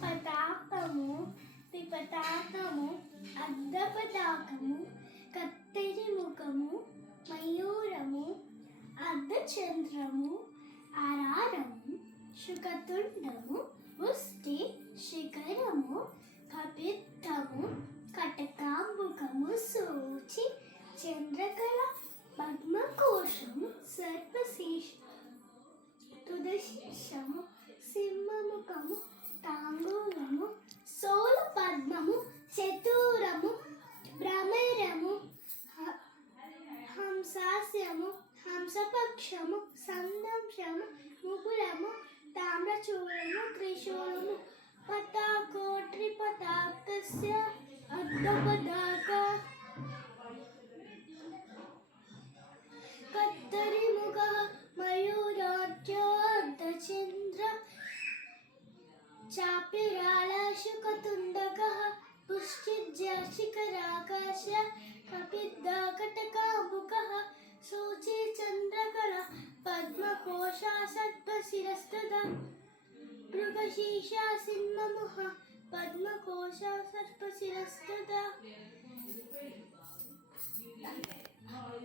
పతాకము విపతాకము అర్ధపతాకము కత్తెరి ముఖము మయూరము అర్ధచంద్రము ఆరారము శుకతుండము ముష్టి శిఖరము కపిత్తము కటకాంబుకము సూచి చంద్రకళ పద్మకోశము సర్పశీర్ష తుదశీర్షము సింహముఖము తాంబూలము సోల పద్మము చతురము భ్రమరము హంసాస్యము హంసపక్షము సందంశము ముకులము తామ్రచూడము త్రిశూలము పతాకో త్రిపతాకస్య అర్ధపతాక కత్తరిముఖ మయూరాఖ్యో అర్ధచంద్ర చాపిరాళ శుకతుండకః పుష్టిజ్య శిఖరాకాశ కపిద్దా కటకాముకః సూచి చంద్రకళ పద్మకోశా సర్పశిరస్తదా మృగశీర్షా సింహముఖ పద్మకోశా సర్పశిరస్తదా